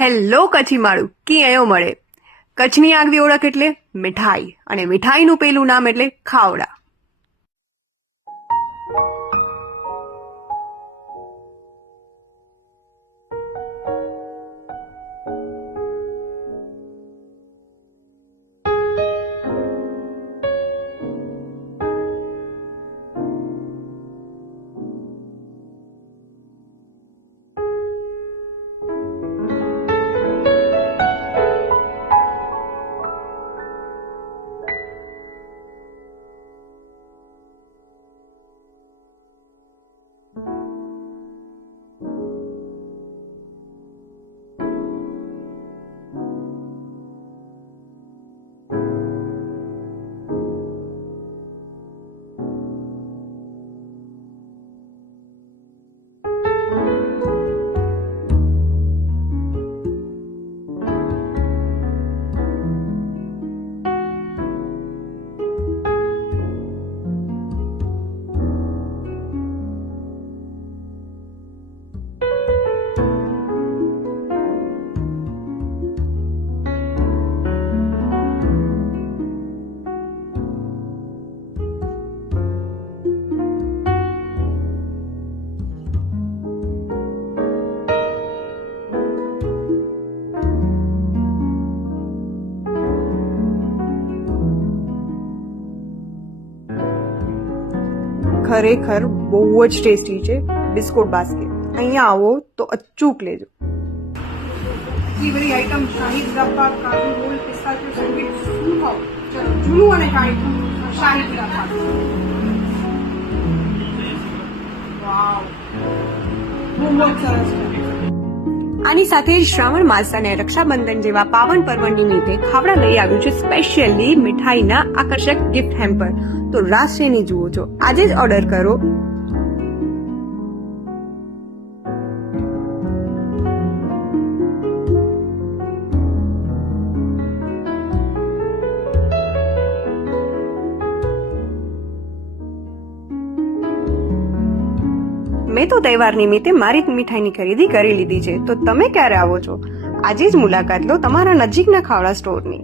Hello Kutchi માળું ક્યાંયો મળે. કચ્છની આગવી ઓળખ એટલે મીઠાઈ, અને મીઠાઈનું પેલું નામ એટલે ખાવડા. ખરેખર બહુ જ ટેસ્ટી છે બિસ્કુટ બાસ્કેટ. અહીંયા આવો તો અચૂક લેજો. એટલી બધી આઈટમ, શાહી મુરાબ્બા, કાજુ રોલ, પિસ્તાચિયો સેન્ડવિચ, શું ખાવ? ચલો જૂનું અને જાણીતું શાહી મુરાબ્બા. વાવ, બહુ જ સરસ છે. આની સાથે જ શ્રાવણ માસ અને રક્ષાબંધન જેવા પાવન પર્વ નિમિત્તે ખાવડા લઈ આવ્યું છે સ્પેશિયલી મીઠાઈના આકર્ષક ગિફ્ટ હેમ્પર. તો રાહ શેની જુઓ છો, આજે જ ઓર્ડર કરો. મેં તો તહેવાર નિમિત્તે મારી મીઠાઈની ખરીદી કરી લીધી છે, તો તમે ક્યારે આવો છો? આજે જ મુલાકાત લો તમારા નજીકના ખાવડા સ્ટોરની.